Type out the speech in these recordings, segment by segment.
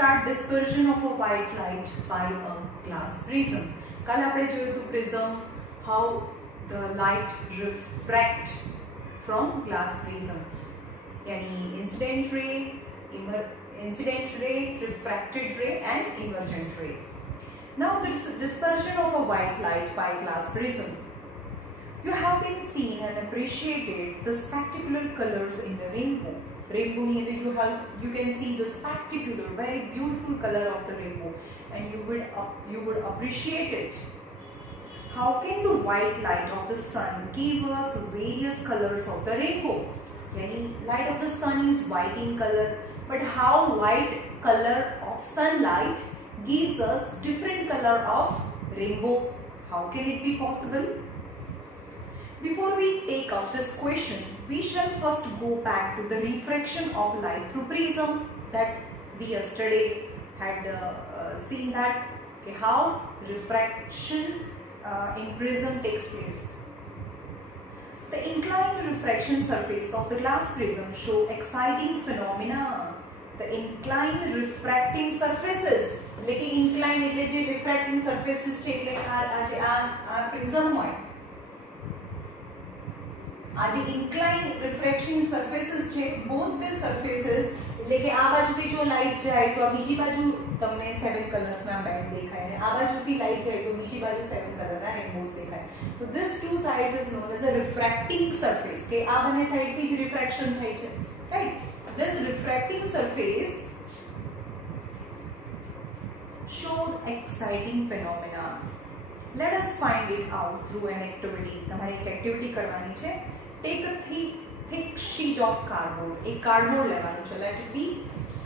start dispersion of a white light by a glass prism. કાલે આપણે જોયું હતું prism, how the light refract from glass prism. यानी incident ray, refracted ray and emergent ray. Now this dispersion of a white light by glass prism. You have been seen and appreciated the spectacular colors in the rainbow. Rainbow means you can see the spectacular, very beautiful color of the rainbow, and you would appreciate it. How can the white light of the sun give us various colors of the rainbow? Yani light of the sun is white in color, but how white color of sunlight gives us different color of rainbow? How can it be possible? Before we take up this question, we shall first go back to the refraction of light through prism that we yesterday had seen that how refraction in prism takes place. The inclined refraction surface of the glass prism show exciting phenomena. The inclined refracting surfaces, लेकिन inclined એટલે જે refracting surfaces છે એટલે આ prism હોય. आज inclined refraction surfaces છે, both the surfaces એટલે કે આ બાજુથી જો લાઈટ જાય તો આ બીજી બાજુ તમને 7 કલર્સ ના બેન્ડ દેખાય અને આ બાજુથી લાઈટ જાય તો બીજી બાજુ 7 કલર ના રેનબોસ દેખાય. તો this two sides is known as a refracting surface કે આ બંને સાઈડ થી જ રિફ્રેક્શન થાય છે, right? This refracting surface showed exciting phenomena. Let us find it out through an activity. તમારે એક એક્ટિવિટી કરવાની છે. Take a thick sheet of cardboard. એક કાર્ડબોર્ડ લેવાનું છે. Let it be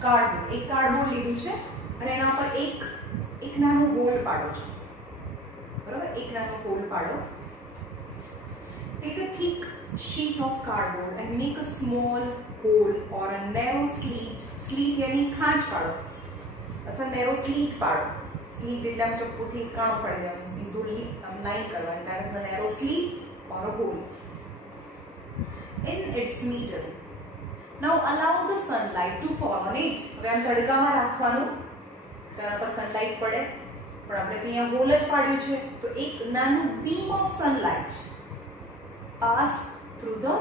cardboard. એક કાર્ડબોર્ડ લીધું છે અને એના પર એક નાનો હોલ પાડો છે. બરાબર? એક નાનો હોલ પાડો. Take a thick sheet of cardboard and make a small hole or a narrow slit. Slit यानी ખાંચ પાડો અથવા narrow slit પાડો. Slit એટલે આમ ચપ્પુથી કાણો પાડી દેવાનું, સીધું લાઈન કરવાની. That is the narrow slit or a hole in its middle. Now allow the sunlight to fall on it. હવે આમ તડકામાં રાખવાનું તો એના પર સનલાઇટ પડે, પણ આપણે તો અહીંયા હોલ જ પાડ્યું છે તો એક નાનું beam of sunlight pass through the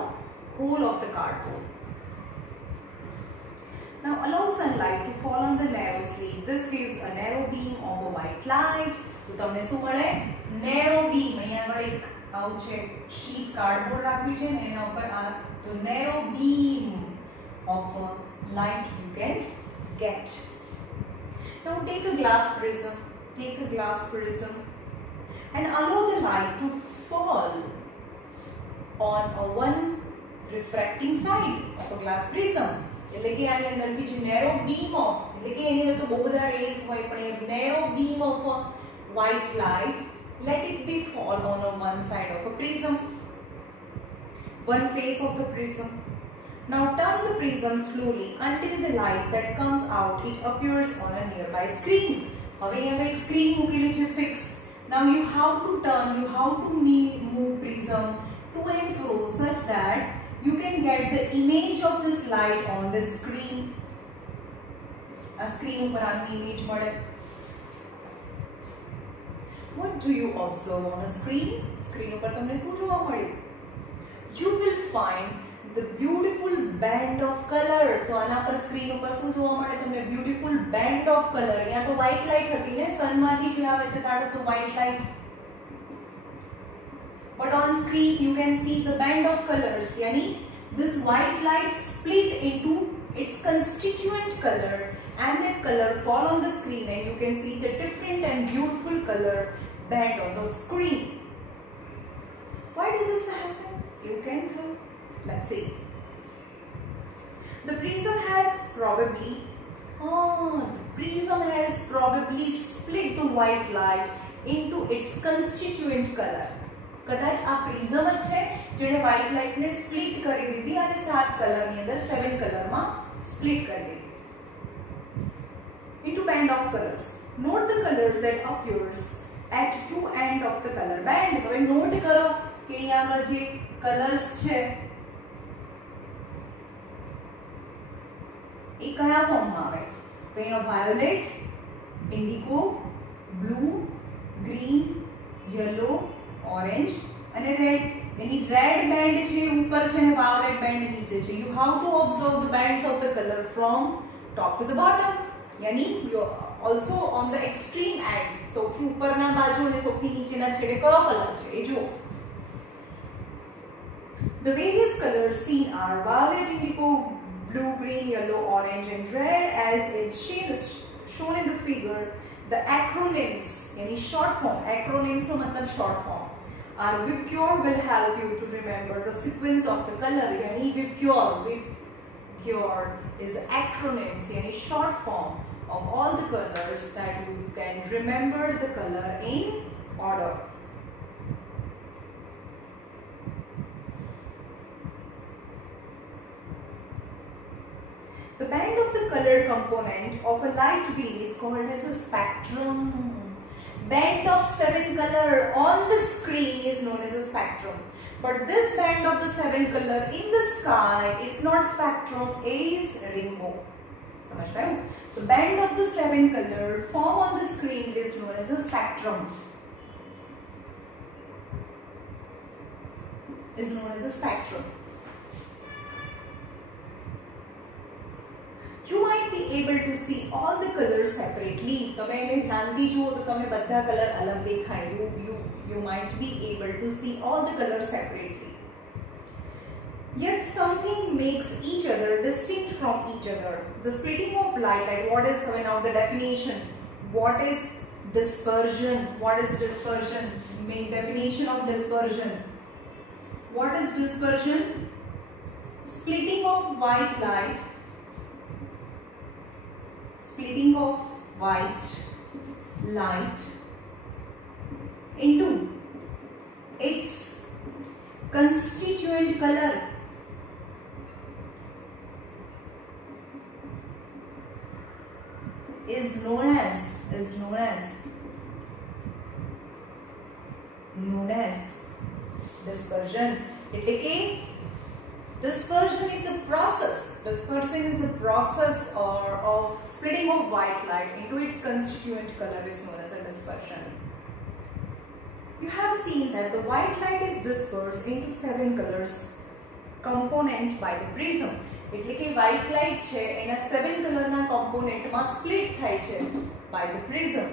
hole of the cardboard. Now allow sunlight to fall on the narrow slit. This gives a narrow beam of a white light. તો તમને શું મળે? narrow beam. અહીંયા આગળ એક આવું છે sheet cardboard રાખ્યું છે ને એના ઉપર આ તો narrow beam of a light you can get. Now take a glass prism. Take a glass prism and allow the light to fall on a one refracting side of a glass prism. એટલે કે આની અંદરથી જે narrow beam of એટલે કે એની અંદર તો બહુ બધા rays હોય પણ એ narrow beam of a white light, let it be fall on a one side of a prism, one face of the prism. Now turn the prism slowly until the light that comes out it appears on a nearby screen. હવે અહીંયા એક screen મૂકેલી છે fix. Now you have to turn, you have to move prism to and fro such that you can get the image of this light on the screen. A screen ઉપર આની image મળે. What do you observe on a screen? Screen ઉપર તમને શું જોવા મળે? You will find the beautiful band of color. તો આના પર સ્ક્રીન ઉપર શું જોવા મળે તમને? beautiful band of color. અહીંયા તો white light હતી ને, સનમાંથી જે આવે છે that is the white light. But on screen you can see the band of colors. Yani this white light split into its constituent color and that color fall on the screen and you can see the different and beautiful color band on the screen. Why did this happen? You can tell. Let's see. The prism has probably split the white light into its constituent color. કદાચ આ પ્રિઝમ જ છે જેણે white light ને સ્પ્લિટ કરી દીધી અને 7 કલર ની અંદર 7 કલર માં સ્પ્લિટ કરી દીધી into band of colors. Note the colors that appears at two end of the color band. હવે નોટ કરો કે અહીંયા આગળ જે કલર્સ છે એ કયા ફોર્મમાં આવે? તો અહીંયા violet, indigo, blue, green, yellow, orange અને રેડ. એની રેડ બેન્ડ છે ઉપર છે અને વાયોલેટ બેન્ડ નીચે છે. You have to observe the bands of the colour from top to the bottom. यानी also on the extreme end, સૌથી ઉપરના બાજુ અને સૌથી નીચેના છેડે કયો કલર છે એ જુઓ. The various colors seen are violet, indigo, blue, green, yellow, orange and red as is shown in the figure. The acronyms यानी short form, acronyms નો मतलब short form, are VIBGYOR will help you to remember the sequence of the color. यानी VIBGYOR is the acronyms यानी short form of all the colors that you can remember the color in order. The band of the color component of a light beam is called as a spectrum. Band of 7 color on the screen is known as a spectrum. But this band of the 7 color in the sky, it's not spectrum, is rainbow. समझ पाए? The band of the 7 color form on the screen is known as a spectrum. Is known as a spectrum. You might be able to see all the colors separately. તમે એને ધ્યાનથી જુઓ તો તમને બધા કલર અલગ દેખાય. You might be able to see all the colors separately. Yet something makes each other distinct from each other. The splitting of light, what is now the definition? What is dispersion? What is dispersion? Main definition of dispersion. What is dispersion? Splitting of white light. Splitting of white light into its constituent color. Is known as dispersion. એટલે કે dispersion is a process. Dispersion is a process of splitting of white light into its constituent color is known as a dispersion. You have seen that the white light is dispersed into 7 colors component by the prism. એટલે કે white light છે એના 7 કલરના કોમ્પોનેન્ટમાં સ્પ્લિટ થાય છે by the prism.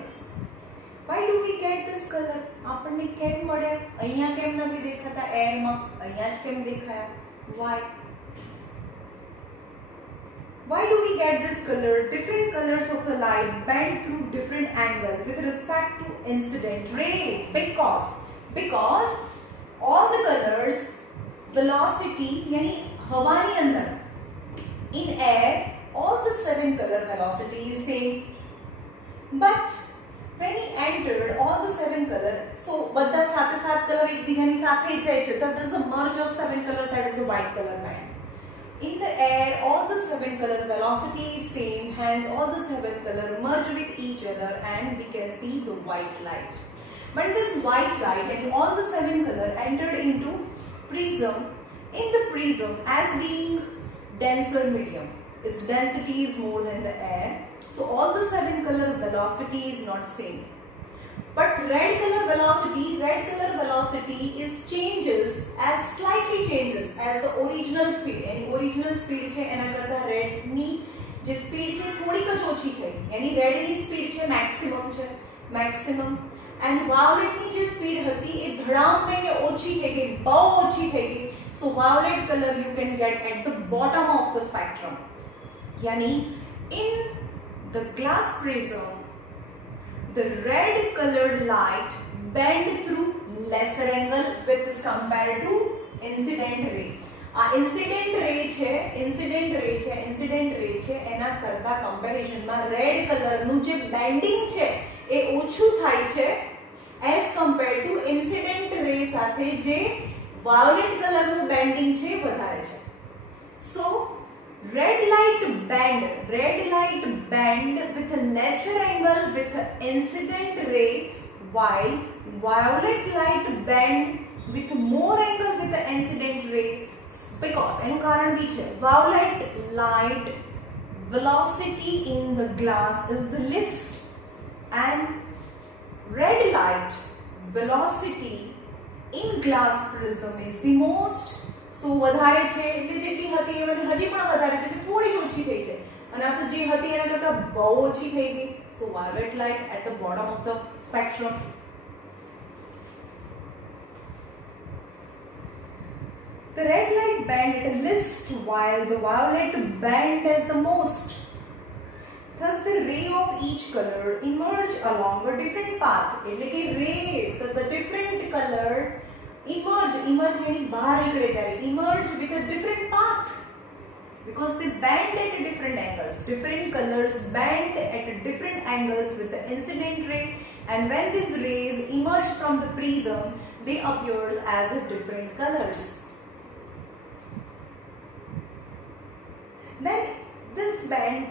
Why do we get this color? આપણને કેમ મળે? અહીંયા કેમ નથી દેખાતા એરમાં? અહીંયા જ કેમ દેખાયા? Why? Why do we get this color? Different colors of the light bend through different angle with respect to incident ray. Because all the colors velocity यानी हवानी अंदर in air all the 7 color velocity is same. But when he entered all the 7 color, so બધા સાથે સાત કલર એકબીજાની સાથે જાય છે. That is the merge of 7 color, that is the white color band. In the air all the 7 color velocity is same, hence all the 7 color merge with each other and we can see the white light. But this white light and all the 7 color entered into prism, in the prism as being denser medium, its density is more than the air, so all the 7 color velocity is not same. But red color velocity is slightly changes as the original speed. यानी original speed છે એના કરતા red ની જે speed છે થોડીક જ ઓછી થઈ, यानी red ની speed છે maximum and violet ની જે speed હતી એ ધડામ થઈને ઓછી થઈ ગઈ, બહુ ઓછી થઈ ગઈ. So violet color you can get at the bottom of the spectrum. Yani in the glass prism, the red colored light bend through lesser angle with compared to incident ray. Incident ray છે એના કરતા comparison માં red color નું જે bending છે એ ઓછું થાય છે as compared to incident ray સાથે જે violet color નું bending છે વધારે છે. So red light bend with a lesser angle with incident ray, while violet light bend with more angle with the incident ray. Because એનું કારણ બી છે violet light velocity in the glass is the least, and red light velocity in glass prism is the most. So વધારે છે એટલે જેટલી હતી એ હજી પણ વધારે છે એટલે થોડી ઓછી થઈ છે અને આ તો જે હતી એના કરતા બહુ ઓછી થઈ ગઈ. So violet light at the bottom of the spectrum. The red light band at the least while the violet band is the most. Thus the ray of each color emerge along a different path. એટલે કે ray the different color emerge yani bahar nikle tyare emerge with a different path because they bend at different angles. Different colors bend at different angles with the incident ray, and when these rays emerge from the prism they appear as different colors. Then this band,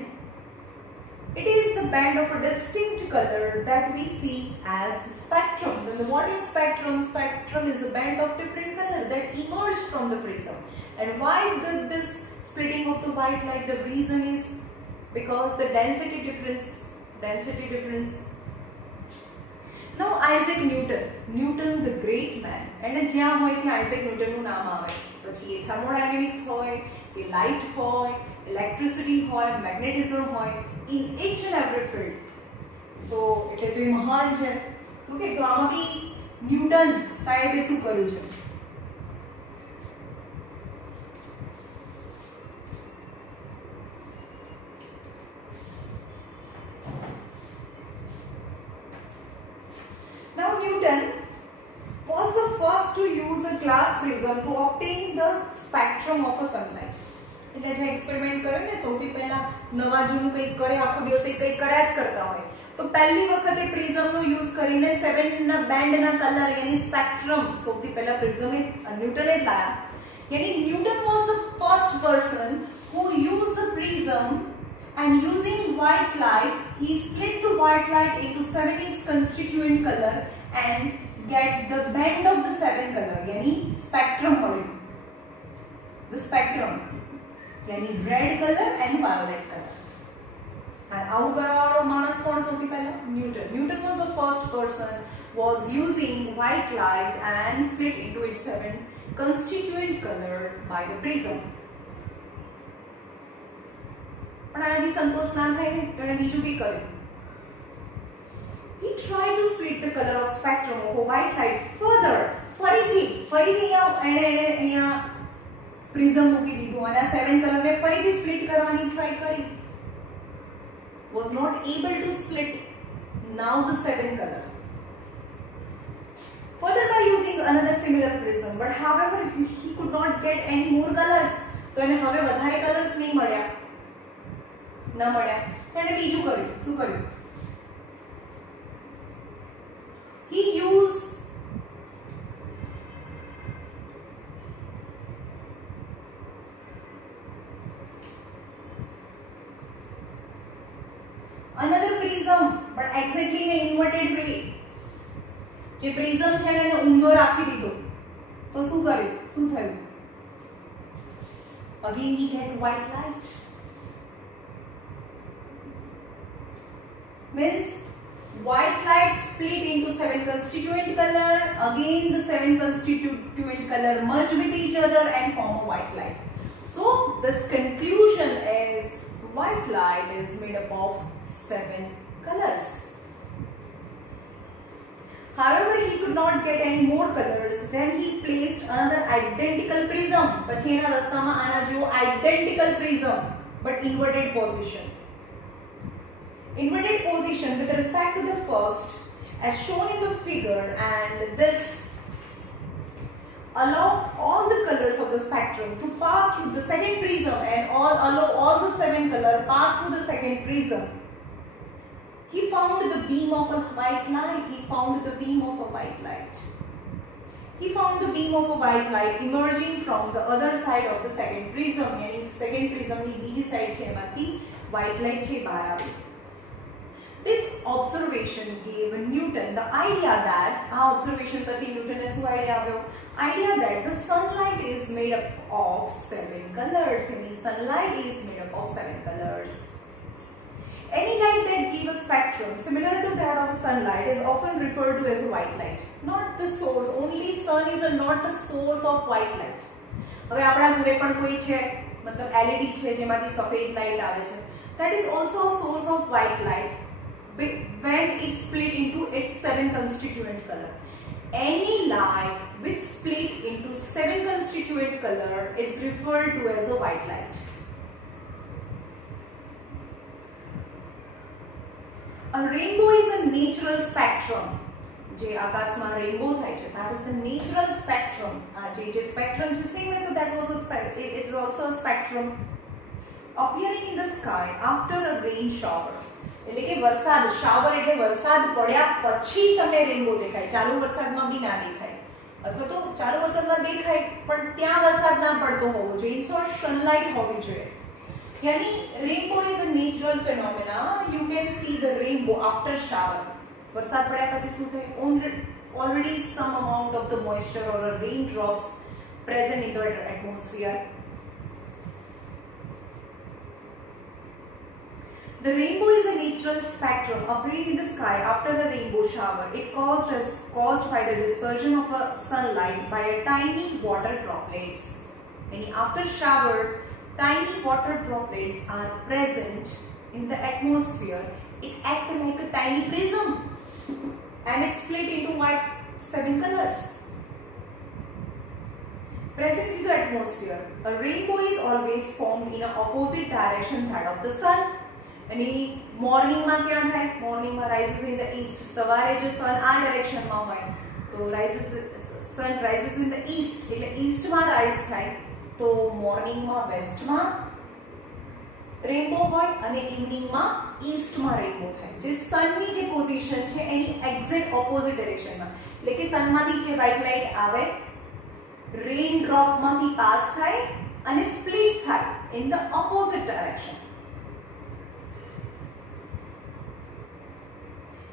it is the band of a distinct color that we see as spectrum. Then what is spectrum? Spectrum is a band of different color that emerge from the prism. And why this splitting of the white light? The reason is because the density difference. Now Isaac Newton the great man, and જ્યાં હોય ત્યાં Isaac Newton નું નામ આવે. પછી એ thermodynamics હોય કે light હોય, electricity હોય, magnetism હોય, in each and every field. So એટલે તો એ મહાન છે. શું કે તો આમાં બી ન્યૂટન સાહેબે શું કર્યું છે? Now Newton was the first to use a glass prism to obtain the spectrum of a sunlight. એટલે જે એક્સપેરિમેન્ટ કરે ને સૌથી પહેલા નવા જૂનું કંઈક કરે આખો દિવસ એ કંઈક કર્યા જ કરતા હોય તો પહેલી વખતે પ્રિઝમનો યુઝ કરીને 7 ના બેન્ડના કલર यानी સ્પેક્ટ્રમ સૌથી પહેલા પ્રિઝમે ન્યૂટને જ લાયા यानी newton was the first person who used the prism and using white light he split the white light into 7 its constituent color and get the band of the 7 color यानी स्पेक्ट्रम મળ્યું. The spectrum यानी red color and violet color. And આવું કરવાવાળો માણસ કોણ સૌથી પહેલા? Newton was the first person was using white light and split into its 7 constituent color by the prism. પણ આનાથી સંતોષ ના થાય ને તો એણે બીજું બી કર્યું. He tried to split the color of spectrum of a white light further. ફરીથી અહીંયા પ્રિઝમ મૂકી દીધું અને આ 7 કલરને ફરીથી સ્પ્લિટ કરવાની ટ્રાય કરી. Was not able to split now the 7 color. Further by using another similar prism, but however he could not get any more colors. તો એને હવે વધારે કલર્સ નહીં મળ્યા. એને બીજું કર્યું. શું કર્યું? He used another prism but exactly in an inverted way. જે પ્રિઝમ છે એને ઊંધો રાખી દીધો તો શું કર્યું? શું થયું? Again we get white light. Means white light split into 7 constituent color. Again the 7 constituent color merge with each other and form a white light. So this conclusion is white light is made up of 7 colors. However, he could not get any more colors. Then he placed another identical prism. પછી એના રસ્તામાં આના જેવો identical prism but inverted position. Inverted position with respect to the first as shown in the figure, and this allow all the colors of the spectrum to pass through the second prism and allow all the 7 color pass through the second prism. He found the beam of a white light. He found the beam of a white light. He found the beam of a white light emerging from the other side of the second prism. यानी second prism ની બીજી side છે એમાંથી white light છે બહાર આવી. This observation gave Newton the idea that observation પરથી ન્યૂટનને શું આઈડિયા આવ્યો? Idea that the sunlight is made up of 7 colors. Any sunlight is made up of 7 colors. Any light that gives a spectrum similar to that of sunlight is often referred to as white light. Not the source. Only sun is not the source of white light. હવે આપણા ઘરે પણ કોઈ છે, મતલબ LED છે જેમાંથી સફેદ લાઈટ આવે છે. That is also a source of white light when it split into its 7 constituent color. Any light which split into 7 constituent color is referred to as a white light. A rainbow is a natural spectrum. જે આકાશમાં રેનબો થાય છે, that is the natural spectrum. જે spectrum છે, same as that was a spectrum. It's also a spectrum appearing in the sky after a rain shower. એટલે કે વરસાદ, શાવર એટલે વરસાદ પડ્યા પછી તમને રેનબો દેખાય. ચાલુ વરસાદમાં બી ના દેખાય, અથવા તો ચાલુ વરસાદમાં દેખાય પણ ત્યાં વરસાદ ના પડતો હોવો જોઈએ. ઇન શોર્ટ સનલાઇટ હોવી જોઈએ. यानी rainbow is a natural phenomena. You can see the rainbow after shower. વરસાદ પડ્યા પછી શું થાય? Already some amount of the moisture or raindrops present in the atmosphere. The rainbow is a natural spectrum appearing in the sky after a rainbow shower. It caused by the dispersion of a sunlight by a tiny water droplets. Meaning after shower, tiny water droplets are present in the atmosphere. It acts like a tiny prism and it split into what? 7 colors. Present in the atmosphere, a rainbow is always formed in an opposite direction that of the sun. અને મોર્નિંગ માં ક્યાં થાય? મોર્નિંગ માં rises in the east. સવારે જો sun આ ડાયરેક્શન માં હોય તો sun rises in the east, એટલે east માં rise થાય. તો મોર્નિંગ માં વેસ્ટ માં રેનબો હોય અને ઇવનિંગ માં ઈસ્ટ માં રેનબો થાય. જે સન ની જે પોઝિશન છે એની એક્ઝેક્ટ ઓપોઝિટ ડાયરેક્શન માં, એટલે કે સન માંથી જે વ્હાઇટ લાઇટ આવે રેન ડ્રોપ માંથી પાસ થાય અને સ્પ્લિટ થાય in the opposite direction.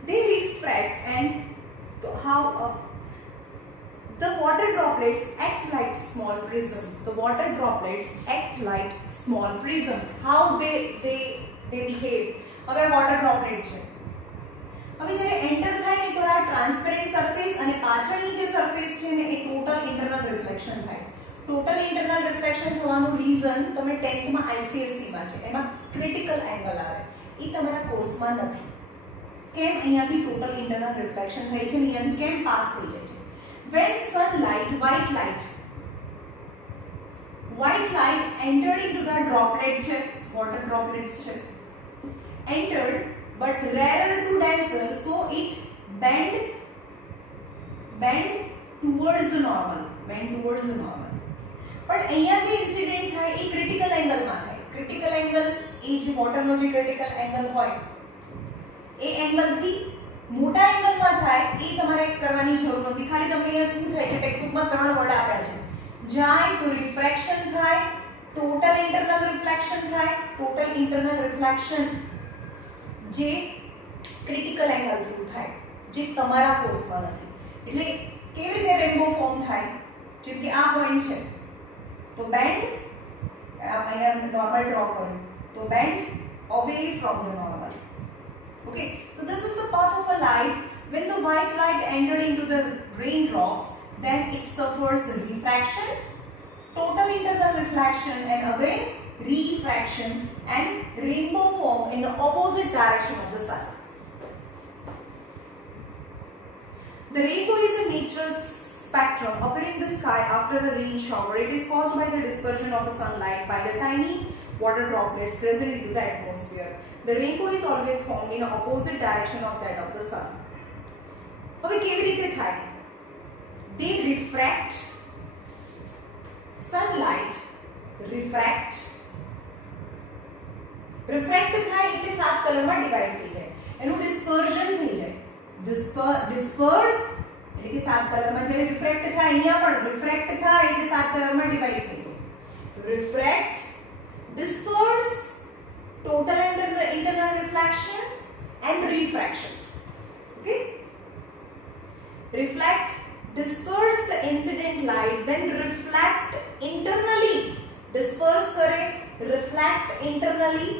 They refract and how the water droplets act like small prism. The water droplets act like small prism. How they behave? હવે water droplet છે. હવે જ્યારે એન્ટર થાય ને તો આ ટ્રાન્સપેરન્ટ સરફેસ અને પાછળની જે સરફેસ છે ને એ ટોટલ ઇન્ટરનલ રિફ્લેક્શન થાય. ટોટલ ઇન્ટરનલ રિફ્લેક્શન થવાનું રીઝન તમે 10th માં ICSE માં છે, એમાં ક્રિટિકલ એંગલ આવે. એ તમારા કોર્સમાં નથી. કેમ? અહીંયાથી ટોટલ ઇન્ટરનલ રિફ્લેક્શન થાય છે, અહીંયાથી કેમ પાસ થઈ જાય છે? When sunlight, white light entered into the droplet, water droplets entered, but rarer to denser, so it bent towards the normal. But અહીંયા જે ઇન્સિડન્ટ થાય એ ક્રિટિકલ એંગલમાં થાય. ક્રિટિકલ એંગલ એ જે વોટરનો જે ક્રિટિકલ એંગલ હોય એ એંગલથી મોટા એંગલમાં થાય એ તમારે કરવાની જરૂર નથી. ખાલી તમને અહીંયા શું થાય છે, ટેક્સ્ટબુકમાં 3 વર્ડ આપ્યા છે. જાય તો રિફ્રેક્શન થાય, ટોટલ ઇન્ટરનલ રિફ્લેક્શન થાય. ટોટલ ઇન્ટરનલ રિફ્લેક્શન જે ક્રિટિકલ એંગલ થ્રુ થાય, જે તમારા કોર્સમાં નથી. એટલે કેવી રીતે રેનબો ફોર્મ થાય? જેમ કે આ પોઈન્ટ છે તો બેન્ડ, અહીંયા નોર્મલ ડ્રો કર્યું તો band away from the normal. Okay, so this is the path of a light. When the white light entered into the raindrops, then it suffers refraction, total internal reflection, and again refraction, and rainbow form in the opposite direction of the sun. The rainbow is a natural spectrum appearing in the sky after a rain shower. It is caused by the dispersion of the sunlight by the tiny water droplets present into the atmosphere. The rainbow is always formed in the opposite direction of that of the sun. હવે કેવી રીતે થાય? They refract, sunlight refract થાય એટલે 7 કલરમાં ડિવાઇડ થઈ જાય. એનું ડિસ્પર્ઝન થઈ જાય. ડિસ્પર્સ એટલે કે 7 કલરમાં જ્યારે રિફ્રેક્ટ થાય, અહીંયા પણ રિફ્રેક્ટ થાય એટલે 7 કલરમાં ડિવાઇડ થઈ જાય. રિફ્રેક્ટ, disperse, total internal reflection, and refraction. Okay, reflect, disperse the incident light, then reflect internally, disperse करे, reflect internally,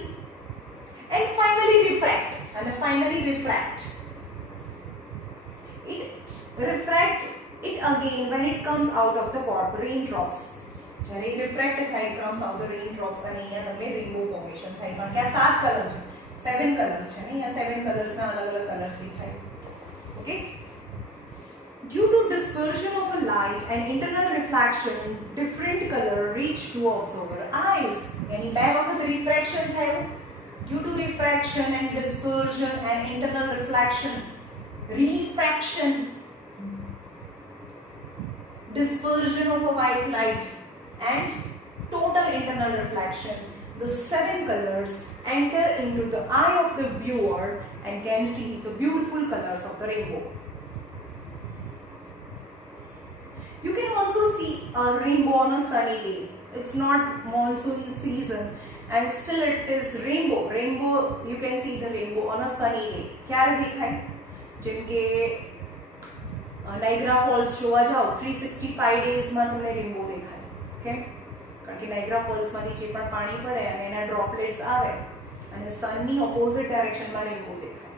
and finally refract, and finally refract. It refract it again when it comes out of the raindrops. જ્યારે refract થાય comes out the raindrops અને અહીંયા તમને rainbow formation થાય કારણ કે આ 7 કલર છે, 7 કલર્સ છે ને, અહીંયા 7 કલર્સ ના અલગ અલગ કલર્સ દેખાય. Okay, due to dispersion of a light and internal reflection, different color reach to observer eyes. यानी બે વખત refraction થયું. Due to refraction and dispersion and internal reflection, refraction, dispersion of a white light and total internal reflection, the 7 colors enter into the eye of the viewer and can see the beautiful colors of the rainbow. You can also see a rainbow on a sunny day. It's not monsoon season and still it is rainbow. Rainbow, you can see the rainbow on a sunny day. ક્યારે દેખાય? જેમ કે નાઇગ્રા ફોલ્સ જોવા જાઓ 365 days માં તમને રેનબો દેખાય. ઓકે, કારણ કે નાઇગ્રા ફોલ્સ માંથી જે પણ પાણી પડે અને એના ડ્રોપલેટ્સ આવે અને સનની ઓપોઝિટ ડાયરેક્શનમાં રેનબો દેખાય.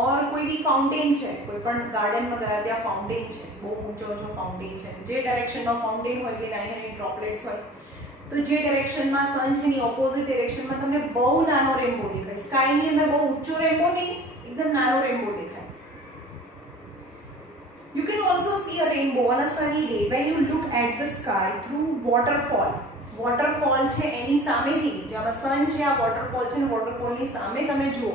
और कोई भी फाउंटेन है, कोई पण गार्डन में गया त्या फाउंटेन है, बहुत ऊंचो ऊंचो फाउंटेन है, जे डायरेक्शन में फाउंटेन होय के नानी नानी ड्रॉपलेट्स होय तो जे डायरेक्शन में सन છે ની ઓપોઝિટ ડાયરેક્શન में તમને બહુ નાનો રેનબો દેખાય. સ્કાય ની અંદર બહુ ઊંચો રેનબો નહીં, एकदम નાનો રેનબો દેખાય. You can also see a rainbow on a sunny day when you look at the sky through waterfall. Waterfall છે એની સામેથી, જેમાં સન છે આ waterfall છે ને waterfall ની સામે તમે જુઓ.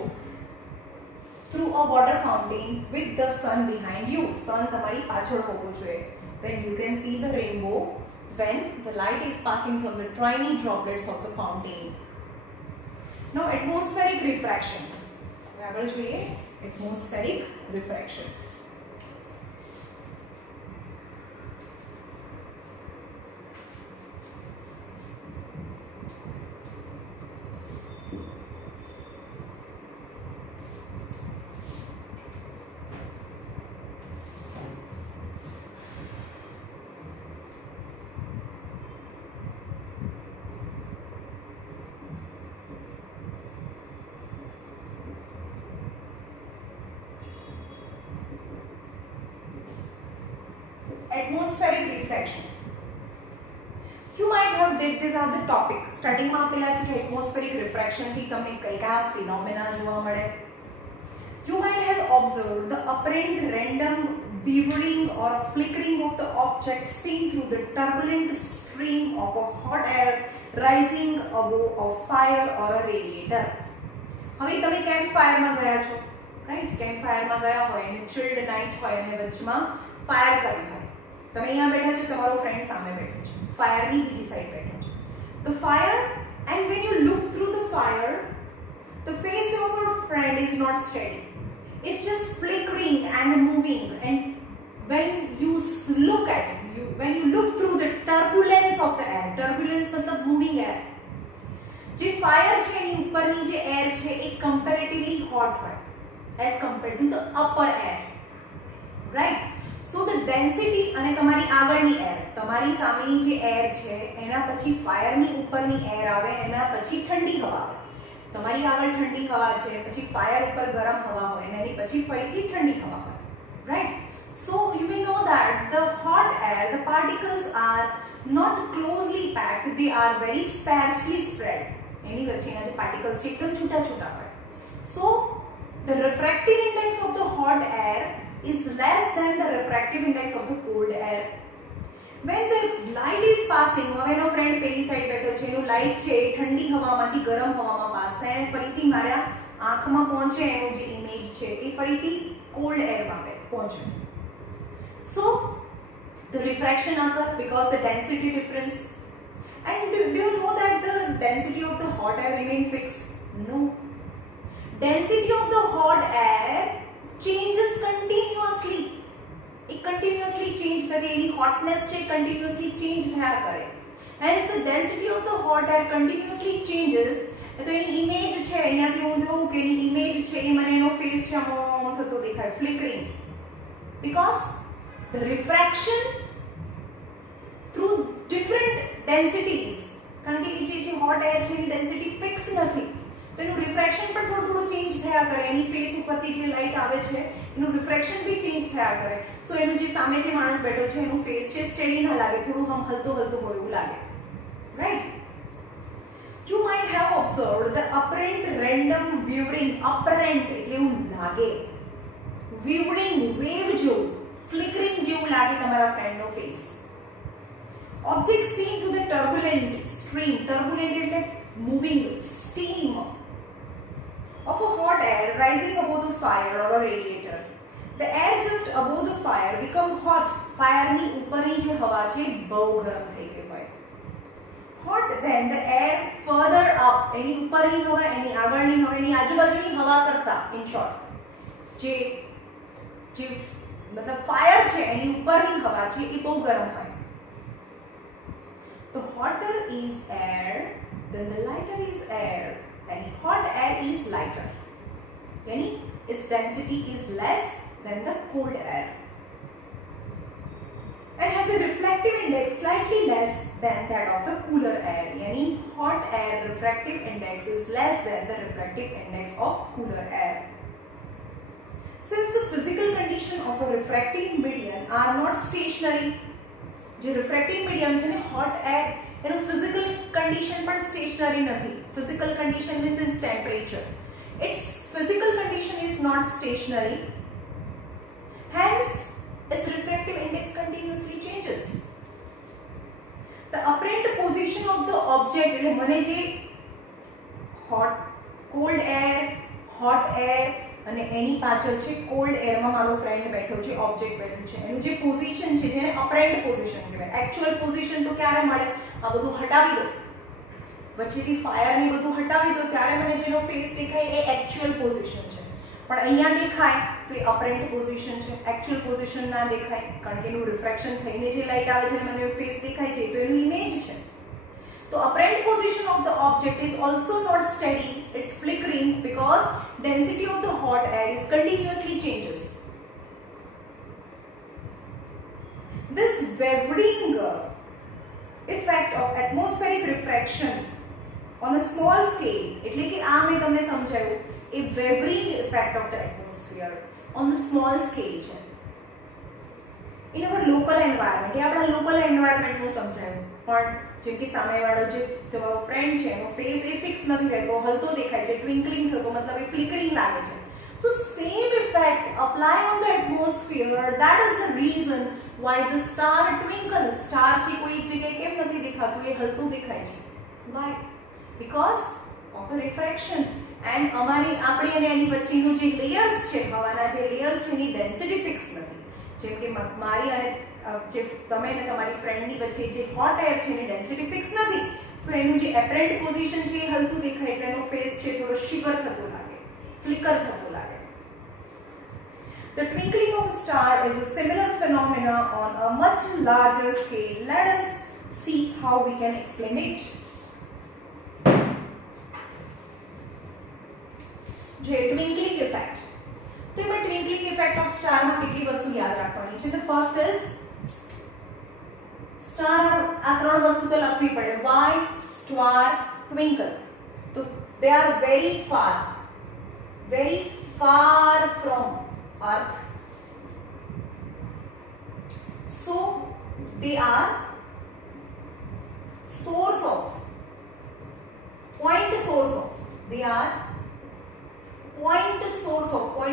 Through a water fountain with the sun behind you. Sun તમારી પાછળ હોવો જોઈએ. Then you can see the rainbow when the light is passing from the tiny droplets of the fountain. Now atmospheric refraction. આગળ જોઈએ atmospheric refraction. Atmospheric refraction. You might have these are the topic. Starting માં આપેલા છે કે atmospheric refraction થી તમને કયા phenomena જોવા મળે. You might have observed the apparent random wavering or flickering of the object seen through the turbulent stream of a hot air rising above a fire or a radiator. હવે તમે camp fire માં ગયા છો, right? Camp fire માં ગયા હોય અને chilled night હોય અને વચમાં ફાયર કરી હોય. તમે અહીંયા બેઠા છો, તમારો ફ્રેન્ડ સામે બેઠો છે, ફાયરની બીજી સાઈડ બેઠો છે. The fire, and when you look through the fire, the face of your friend is not steady. It's just flickering and moving. And when you look at it, when you look through the turbulence of the air, turbulence मतलब moving air. જે ફાયર છે એની ઉપરની જે એર છે એ comparatively hot હોય as compared to the upper air, right? So the density અને તમારી આગળની એર, તમારી સામેની જે એર છે એના પછી ફાયરની ઉપરની એર આવે, એના પછી ઠંડી હવા આવે. તમારી આગળ ઠંડી હવા છે, પછી ફાયર ઉપર ગરમ હવા હોય, એનાથી પછી ફરીથી ઠંડી હવા હોય, right? So you may know that the hot air, the particles are not closely packed, they are very sparsely spread. એની વચ્ચેના જે particles છે એકદમ છૂટા છૂટા હોય. So the refractive index of the hot air is less than the refractive index of the cold air. When the light is passing, હવે એનો ફ્રેન્ડ પેલી સાઈડ બેઠો છે, એનું લાઈટ છે ઠંડી હવામાંથી ગરમ હવામાં પાસ થાય અને ફરીથી મારા આંખમાં પહોંચે, એનું જે ઇમેજ છે એ ફરીથી કોલ્ડ એરમાં પહોંચે. So the refraction occurs because the density difference. And do you know that the density of the hot air remain fixed? No. Density of the hot air changes continuously. It continuously change करे, any hotness से continuously change थया करे. Hence the density of the hot air continuously changes तो એની ઇમેજ છે અહીંયાથી હું જોઉં કે એની ઇમેજ છે એ મને એનો ફેસ છે આમ થતો દેખાય flickering because the refraction through different densities કારણ કે જે hot air છે એની ડેન્સિટી ફિક્સ નથી તો એનું રિફ્રેક્શન પણ થોડું થોડું ચેન્જ થયા કરે એની ફેસ ઉપરથી જે લાઇટ આવે છે એનું રિફ્રેક્શન બી ચેન્જ થયા કરે સો એનું જે સામે જે માણસ બેઠો છે એનું ફેસ છે સ્ટેડી ના લાગે થોડું આમ હલતું હલતું હોય એવું લાગે right You might have observed the apparent random wavering apparent એટલે એવું લાગે wavering wave જેવું flickering જેવું લાગે તમારા ફ્રેન્ડનો face object seen through the turbulent stream turbulent એટલે moving steam of a hot air rising above the fire or a radiator the air just above the fire become hot fire ની ઉપરની જે હવા છે બહુ ગરમ થઈ ગઈ હોય hot then the air further up એની ઉપરની હવા એની આગળની હવા એની આજુબાજુની હવા કરતા in short જે જે मतलब फायर છે એની ઉપરની હવા છે એ બહુ ગરમ હોય the hotter is air then the lighter is air and hot air is lighter yani its density is less than the cold air and has a reflective index slightly less than that of the cooler air yani hot air refractive index is less than the refractive index of cooler air since the physical condition of a refracting medium are not stationary જે refracting medium છે ને hot air એનું physical condition પણ stationary નથી physical condition means its temperature its physical condition is not stationary hence its refractive index continuously changes the apparent position of the object એટલે મને જે hot cold air hot air અને એની પાછળ છે કોલ્ડ એરમાં મારો ફ્રેન્ડ બેઠો છે ઓબ્જેક્ટ બેઠું છે એનું જે પોઝિશન છે જેને અપરેન્ટ પોઝિશન કહેવાય એક્ચ્યુઅલ પોઝિશન તો ક્યારે મળે આ બધું હટાવી દો વચ્ચેથી ફાયર ને બધું હટાવી દો ત્યારે મને જેનો ફેસ દેખાય એ એક્ચ્યુઅલ પોઝિશન છે પણ અહીંયા દેખાય તો એ અપરેન્ટ પોઝિશન છે એક્ચ્યુઅલ પોઝિશન ના દેખાય કારણ કે એનું રિફ્રેક્શન થઈને જે લાઇટ આવે છે મને ફેસ દેખાય છે તો એનું ઇમેજ છે તો apparent position of the object is also not steady it's flickering because density of the hot air is continuously changes this wavering effect of atmospheric refraction on a small scale એટલે કે આ મેં તમને સમજાવ્યું a wavering effect of the atmosphere on the small scale છે in our local environment એ આપણા local environment નું સમજાવ્યું પણ જેમ કે સામેવાળો જે તમારો ફ્રેન્ડ છે એનો ફેસ એ ફિક્સ નથી રહેતો હલતો દેખાય છે ટ્વિંકલિંગ થતો મતલબ એ ફ્લિકરિંગ લાગે છે તો same effect apply on the atmosphere that is the reason why the star twinkle star છે કોઈ એક જગ્યાએ કેમ નથી દેખાતું એ હલતું દેખાય છે why because of a refraction and અમારી આપણી અને એની વચ્ચેનું જે લેયર્સ છે હવાના જે લેયર્સ છે એની ડેન્સિટી ફિક્સ નથી જેમ કે મારી અને જે તમે ને તમારી ફ્રેન્ડની વચ્ચે જે હોટ એર છે એની ડેન્સિટી ફિક્સ નથી સો એનું જે એપરન્ટ પોઝિશન છે એ હલતું દેખાય એટલે એનો ફેસ છે થોડો શિવર થતો લાગે ફ્લિકર થતો લાગે The twinkling of a star is a similar phenomena on a much larger scale. Let us see how we can explain it. જે twinkling effect તો એમાં twinkling effect of star માં કેટલી વસ્તુ યાદ રાખવાની છે the first is star આ ત્રણ વસ્તુ તો લખવી પડે why star twinkle તો they are very far from earth so they are source of point source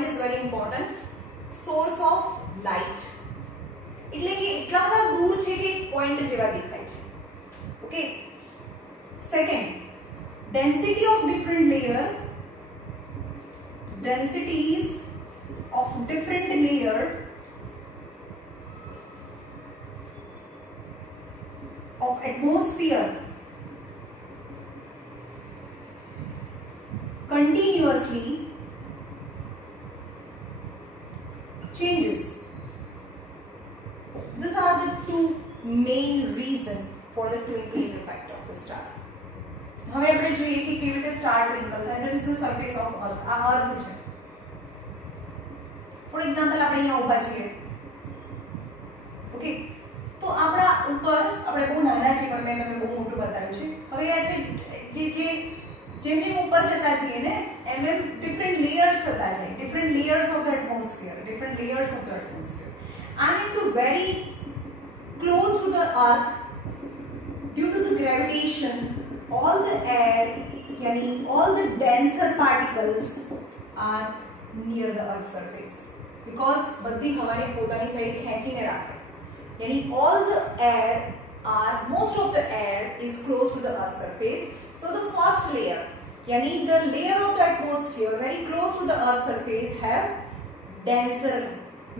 is very important source of light એટલે કે એટલા બધા દૂર છે કે પોઈન્ટ જેવા દેખાય છે okay second density of different layer densities of different layer of atmosphere continuously changes. These are the two main reasons for the twinkling effect of the star. હવે આપણે જોઈએ કે કેવી રીતે સ્ટાર ટ્વિંકલ થાય. That is the surface of earth. આ અર્થ છે. For example આપણે અહીંયા ઊભા છીએ. ઓકે, તો આપણા ઉપર આપણે બહુ નાના છીએ પણ મેં તમને બહુ મોટું બતાવ્યું છે. હવે આ જે જેમ જેમ ઉપર જતા જઈએ ને એમ એમ ડિફરન્ટ લેયર્સ થતા જાય. Different layers of the atmosphere. Different layers of the atmosphere. And to very close to the earth, due to the gravitation, all the air, yani all the denser particles are near the earth's surface, because બધી હવાને પોતાની સાઈડ ખેંચીને રાખે. yani all the air are, most of the air is close to the earth's surface. So the first layer, yani the layer of the atmosphere very close to the earth's surface have denser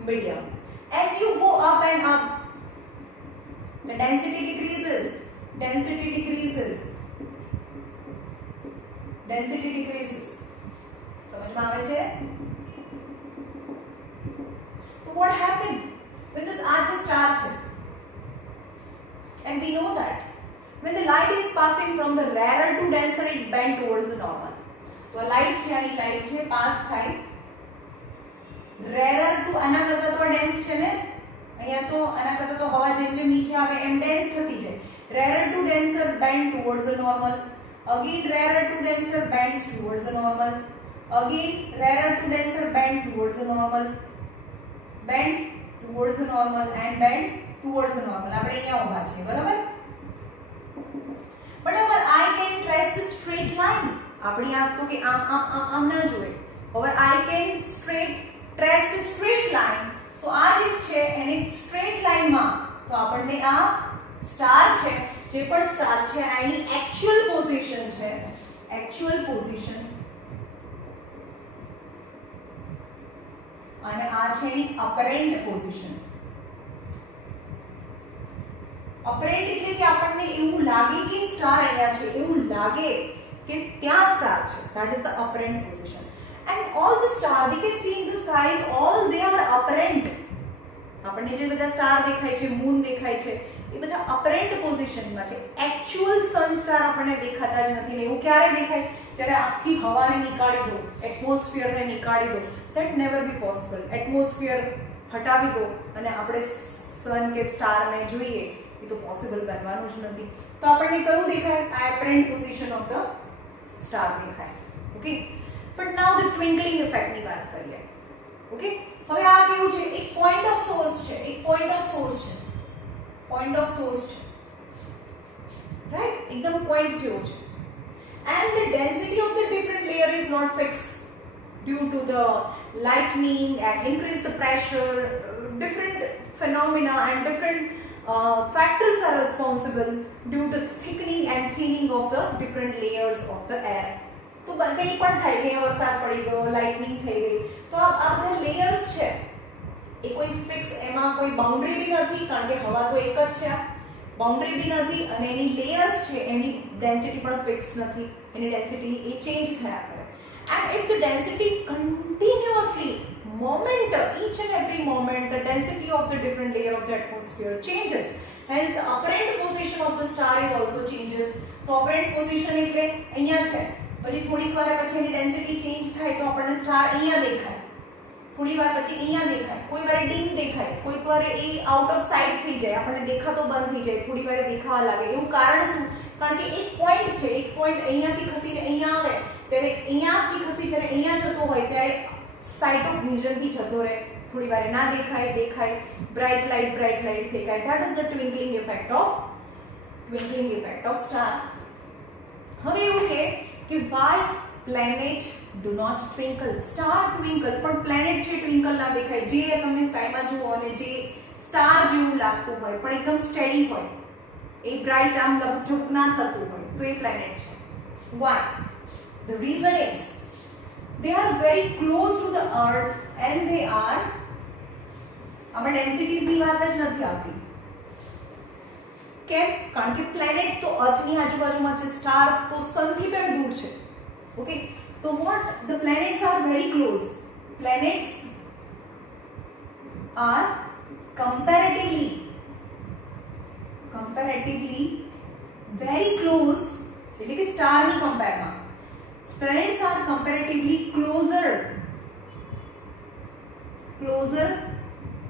medium. As you go up and up, the density decreases. Density decreases. Density decreases. समझ में आवे छे? So what happened when this arch starts? And we know that when the light is passing from the rarer to denser, it bend towards the normal. तो light છે pass થાય rarer to આના કરતા તો dense છે ને, અહીંયા તો આના કરતા તો હવા જેમ જેમ નીચે આવે એમ dense થતી જાય. rarer to denser bend towards the normal. Again rarer to denser bends towards the normal. Again rarer to denser bend towards the normal. Bend towards the normal and bend towards the normal. આપણે અહીંયા ઊભા છીએ, બરાબર? But our eye can trace the straight line. આપણી આંખ તો કે આમ ના જોવે. Our eye can trace the straight line. So આ જે છે એને straight line માં તો આપણને આ સ્ટાર છે, જે પણ સ્ટાર છે આ એની actual position છે. Actual position. અને આ છે એની apparent position. Apparent એટલે કે આપણને એવું લાગે કે સ્ટાર અહીંયા છે, એવું લાગે કે ત્યાં સ્ટાર છે. That is the apparent position. And all the star we can see in the skies, all they are apparent. આપણને જે બધા સ્ટાર દેખાય છે, મૂન દેખાય છે, એ બધા apparent position માં છે. Actual sun star આપણને દેખાતા જ નથી. ને એવું ક્યારે દેખાય? જ્યારે આખી હવાને નીકાળી દો, એટમોસ્ફિયરને નીકાળી દો. That never be possible. Atmosphere હટાવી દો અને આપણે સન કે સ્ટારને જોઈએ, એ તો પોસિબલ બનવાનું જ નથી. તો આપણને કયું દેખાય? આ apparent position of the star દેખાય. Okay, but now the twinkling effect ની વાત કરીએ. ઓકે, હવે આ કેવું છે? એક પોઈન્ટ ઓફ સોર્સ છે. એક પોઈન્ટ ઓફ સોર્સ છે. પોઈન્ટ ઓફ સોર્સ છે, રાઈટ? એકદમ પોઈન્ટ જેવું છે. And the density of the different layer is not fixed due to the lightning and increase the pressure. Different phenomena and different factors are responsible due to thickening and thinning of the different layers of the air. તો કંઈ પણ થાય કે વરસાદ પડી ગયો, લાઇટનિંગ થઈ ગઈ, તો આ બધા લેયર્સ છે એ કોઈ ફિક્સ, એમાં કોઈ બાઉન્ડરી બી નથી, કારણ કે હવા તો એક જ છે. બાઉન્ડરી બી નથી અને એની લેયર્સ છે એની ડેન્સિટી પણ ફિક્સ નથી. એની ડેન્સિટી એ ચેન્જ થયા કરે. And if the density continuously moment, each and every moment, the density of the different layer of the atmosphere changes. Hence the apparent position of the star is also changes. તો apparent position એટલે અહીંયા છે, પછી થોડીક વાર પછી એની density change થાય તો આપણને સ્ટાર અહીંયા દેખાય, થોડી વાર પછી અહીંયા દેખાય, કોઈ વાર ડીમ દેખાય, કોઈક વાર એ આઉટ ઓફ સાઇટ થઈ જાય, આપણને દેખાતો બંધ થઈ જાય, થોડી વાર દેખાવા લાગે. એવું કારણ શું? કારણ કે એક પોઈન્ટ છે, એક પોઈન્ટ અહીંયાથી ખસીને અહીંયા આવે ત્યારે અહીંયાથી ખસી જ્યારે અહીંયા જતો હોય ત્યારે સાઇટ ઓફ વિઝનથી જતો રહે, થોડી વાર ના દેખાય, દેખાય, બ્રાઇટ લાઇટ દેખાય. That is the twinkling effect of star. હવે એવું કે why planet do not twinkle? Star twinkle, પણ planet છે twinkle ના દેખાય. જે તમે સ્કાયમાં જુઓ અને જે સ્ટાર જેવું લાગતું હોય પણ એકદમ સ્ટેડી હોય, એ બ્રાઇટ આમ લપઝપ ના થતું હોય, તો એ પ્લેનેટ છે. Why? The reason is they are very close to the earth and they are, આપણે ડેન્સિટીઝ ની વાત જ નથી આવતી. કેમ? કારણ કે પ્લેનેટ તો અર્થની આજુબાજુમાં છે, સ્ટાર તો સનથી પણ દૂર છે. ઓકે, તો what the planets are very close. Planets are comparatively very close એટલે કે સ્ટારની કમ્પેરમાં planets are comparatively closer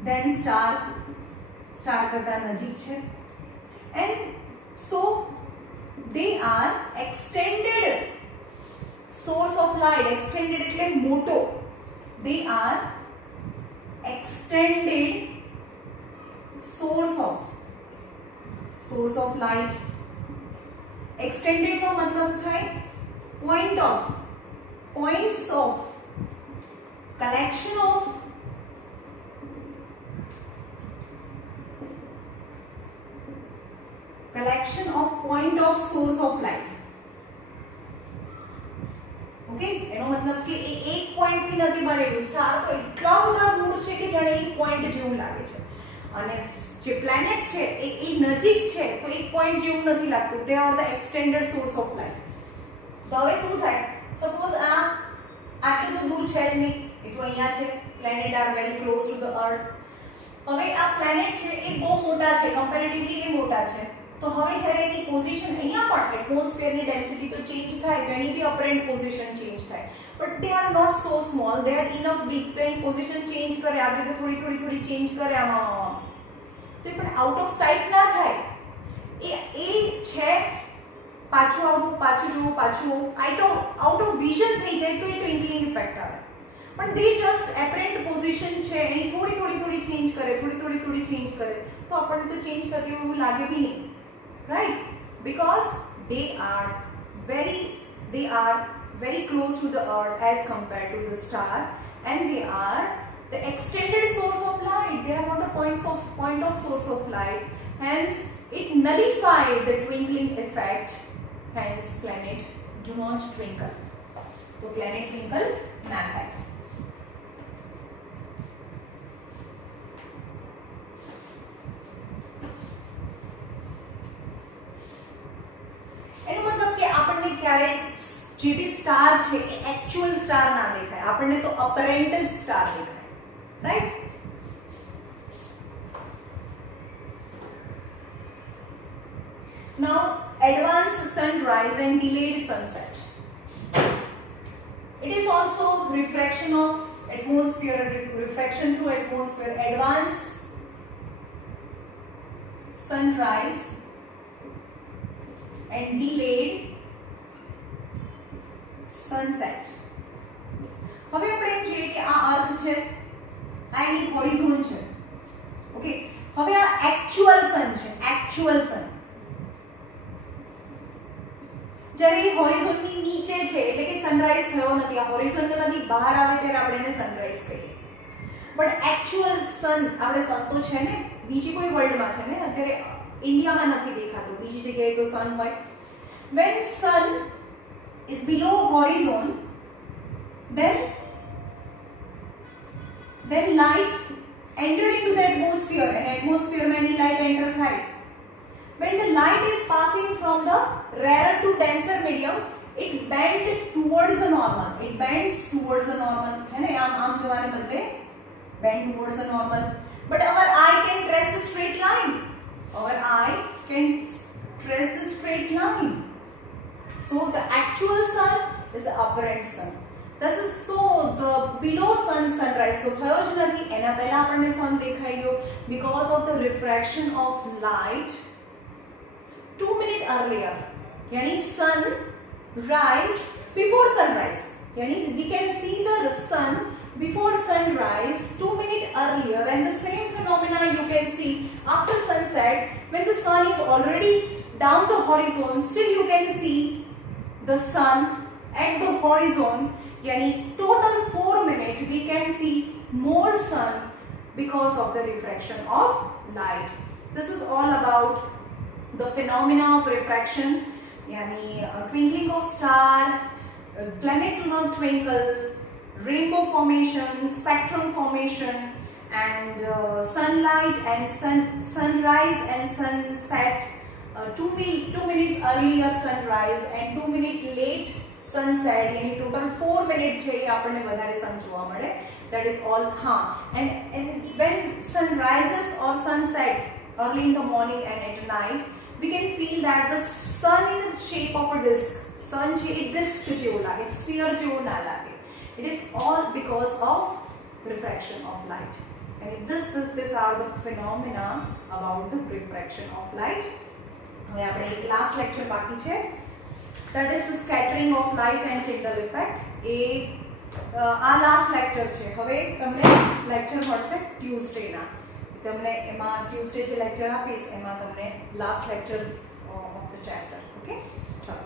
than star કરતા નજીક છે and so they are extended source of light. extended એટલે મોટો. they are extended source of light. extended નો મતલબ થાય points of collection of point of source of light. Okay એનો મતલબ કે એ એક પોઈન્ટ થી નથી બનેલું. સ્ટાર તો એટલા બધા દૂર છે કે જાણે એક પોઈન્ટ જેવું લાગે છે અને જે પ્લેનેટ છે એ નજીક છે તો એક પોઈન્ટ જેવું નથી લાગતું. They are the extended source of light. તો હવે શું થાય, સપોઝ આ આટલું તો દૂર છે જ નહીં, એ તો અહીંયા છે. Planet are very close to the earth. હવે આ પ્લેનેટ છે એ બહુ મોટા છે, કમ્પેરેટિવલી એ મોટા છે. તો હવે જ્યારે એની પોઝિશન અહીંયા પણ એટમોસ્ફિયરની ડેન્સિટી તો ચેન્જ થાય, તો એની બી અપરન્ટ પોઝિશન ચેન્જ થાય. But they are not so small, they are enough big. તો એની પોઝિશન ચેન્જ કરે, આવી રીતે થોડી ચેન્જ કરે આમાં, તો એ પણ આઉટ ઓફ સાઇટ ના થાય. એ છે પાછું આવું, પાછું જોવું, પાછું આઉટ ઓફ વિઝન થઈ જાય તો એ ટ્વિંકલિંગ ઇફેક્ટ આવે. પણ દે જસ્ટ એપરન્ટ પોઝિશન છે એની થોડી ચેન્જ કરે, થોડી ચેન્જ કરે, તો આપણને તો ચેન્જ થતી હોય એવું લાગે બી નહીં. right, because they are very close to the earth as compared to the star, and they are the extended source of light. They are not a point of source of light, hence it nullifies the twinkling effect. Hence planet do not twinkle. So planet twinkle na થાય. એનો મતલબ કે આપણને ક્યારે જે બી સ્ટાર છે એ actual star ના દેખાય, આપણને તો અપરન્ટ સ્ટાર દેખાય. Right? Now advanced sunrise and delayed sunset. It is also refraction of atmosphere, refraction through atmosphere. Advanced sunrise and delayed sunset. હવે આપણે એમ જોઈએ કે આ અર્થ છે, આ એની હોરિઝોન છે. ઓકે, હવે આ એક્ચ્યુઅલ સન છે, એક્ચ્યુઅલ સન. જ્યારે એ હોરિઝોનની નીચે છે એટલે કે સનરાઈઝ થયો નથી, આ હોરિઝોનમાંથી બહાર આવે ત્યારે આપણે એને સનરાઈઝ કહીએ. બટ એક્ચ્યુઅલ સન આપણે સન તો છે ને બીજી કોઈ વર્લ્ડમાં છે ને, અત્યારે ઇન્ડિયામાં નથી દેખાતું, બીજી જગ્યાએ તો સન હોય. when sun is below horizon, then light entered into the atmosphere, and atmosphere में any light enter થાય. when the light is passing from the rarer to denser medium, it bends towards the normal. It bends towards the normal, है ना? आम जवाने बदले bend towards the normal. But our eye can trace the straight line. Our eye can trace the straight line. So the actual sun is the apparent sun. This is so the below sun sunrise. So થયો જ નથી, એના પહેલા આપણને sun દેખાઈ ગયો because of the refraction of light 2 minutes earlier. यानी sun rise before sunrise. यानी we can see the sun before sunrise 2 minutes earlier, and the same phenomena you can see after sunset when the sun is already down the horizon. Still you can see the sun at the horizon. Yani total 4 minutes we can see more sun because of the refraction of light. This is all about the phenomena of refraction. Yani twinkling of star, planet do not twinkle, rainbow formation, spectrum formation, and sunlight and sunrise and sunset. 2 minutes earlier sunrise and 2 minutes late sunset. यानी total 4 minutes છે એ આપણને વધારે sun જોવા મળે. That is all. हाँ, and when sun rises or sunset early in the morning and at night, we can feel that the sun in the shape of a disc. Sun છે એ disc જેવો લાગે, sphere જેવો ના લાગે. It is all because of refraction of light. And this are the phenomena about the refraction of light. હવે આપણે એક last lecture બાકી છે. That is the scattering of light and Tyndall effect. આ લાસ્ટ લેક્ચર છે. હવે તમને લેક્ચર મળશે ટ્યુઝડે ના. તમને એમાં ટ્યુઝડે જે લેક્ચર આપીશ એમાં તમને last lecture of the chapter. Okay, ચાલો.